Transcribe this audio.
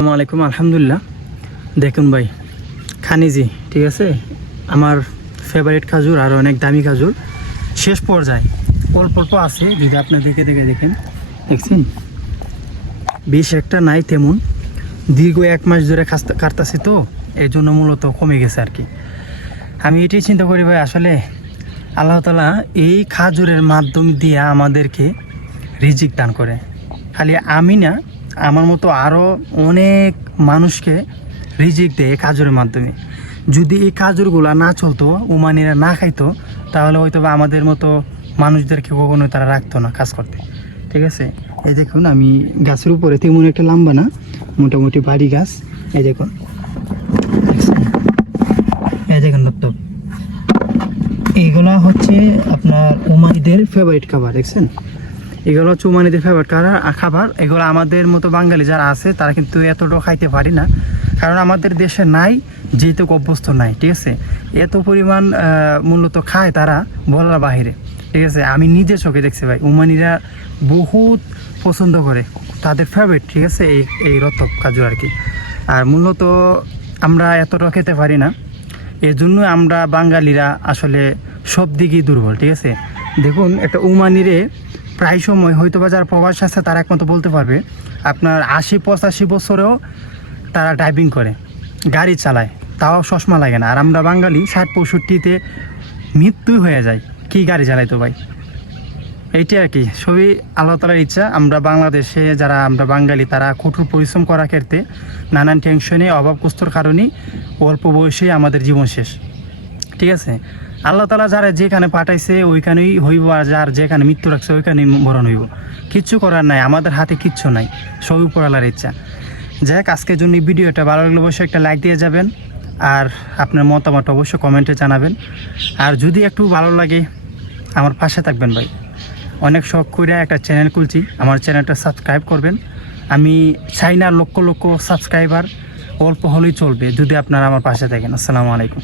আসসালামু আলাইকুম। আলহামদুলিল্লাহ। দেখুন ভাই, খানিজি ঠিক আছে, আমার ফেভারিট খাজুর আর অনেক দামি খাজুর শেষ পর্যায়ে অল্প অল্প আছে। যদি আপনার দেখে দেখেন, দেখছেন বেশ একটা নাই, তেমন দীর্ঘ 1 মাস ধরে কাটতেছি, তো এই জন্য মূলত কমে গেছে আর কি। আমি এটাই চিন্তা করি ভাই, আসলে আল্লাহ তাআলা এই খাজুরের মাধ্যম দিয়ে আমাদেরকে রিজিক দান করে। খালি আমি না, আমার মতো আরও অনেক মানুষকে রিজিক দেয় খাজুরের মাধ্যমে। যদি এই খাজুরগুলা না চলতো, ওমানিরা না খাইতো, তাহলে হয়তো বা আমাদের মতো মানুষদেরকে কখনো তারা রাখতো না কাজ করতে। ঠিক আছে, এই দেখুন আমি গাছের উপরে তেমন একটা লম্বা না, মোটামুটি বাড়ি গাছ। এই দেখুন, এই দেখুন দপ্তর, এইগুলা হচ্ছে আপনার ওমানিদের ফেভারিট খাবার। দেখছেন, এগুলো হচ্ছে ওমানিদের ফেভারিট খাবার। এগুলো আমাদের মতো বাঙালি যারা আছে তারা কিন্তু এতটাও খাইতে পারি না, কারণ আমাদের দেশে নাই, যেহেতু অভ্যস্ত নাই। ঠিক আছে, এত পরিমাণ মূলত খায় তারা বলার বাহিরে। ঠিক আছে, আমি নিজে চোখে দেখছি ভাই, ওমানিরা বহুত পছন্দ করে, তাদের ফেভারিট। ঠিক আছে, এই রতব কাজু আর কি। আর মূলত আমরা এতটা খেতে পারি না, এজন্য আমরা বাঙালিরা আসলে সব দিকেই দুর্বল। ঠিক আছে, দেখুন একটা ওমানিরে প্রায় সময় হয়তো বা যারা প্রবাস আছে তারা একমাত্র বলতে পারবে, আপনার 80-85 বছরেও তারা ড্রাইভিং করে, গাড়ি চালায়, তাও চশমা লাগে না। আর আমরা বাঙালি 60-65-তে মৃত্যু হয়ে যায়, কি গাড়ি চালাইতো ভাই। এইটাই আর কি, সবই আল্লাহ তাআলার ইচ্ছা। আমরা বাংলাদেশে যারা আমরা বাঙালি, তারা কঠোর পরিশ্রম করার ক্ষেত্রে নানান টেনশনে, অভাব কষ্টর কারণেই অল্প বয়সেই আমাদের জীবন শেষ। ঠিক আছে, আল্লাহ তাআলা যারা যেখানে পাঠাইছে ওইখানেই হইব, আর যার যেখানে মৃত্যু রাখছে ওইখানেই মরণ হইব। কিচ্ছু করার নাই, আমাদের হাতে কিচ্ছু নাই, সবই উপর আল্লাহর ইচ্ছা। যাই হোক, আজকের জন্য এই ভিডিওটা ভালো লাগলে অবশ্যই একটা লাইক দিয়ে যাবেন, আর আপনার মতামত অবশ্যই কমেন্টে জানাবেন। আর যদি একটু ভালো লাগে আমার পাশে থাকবেন ভাই। অনেক শখ করে একটা চ্যানেল খুলছি, আমার চ্যানেলটা সাবস্ক্রাইব করবেন। আমি চাই না লক্ষ লক্ষ সাবস্ক্রাইবার, অল্প হলেই চলবে যদি আপনারা আমার পাশে থাকেন। আসসালামু আলাইকুম।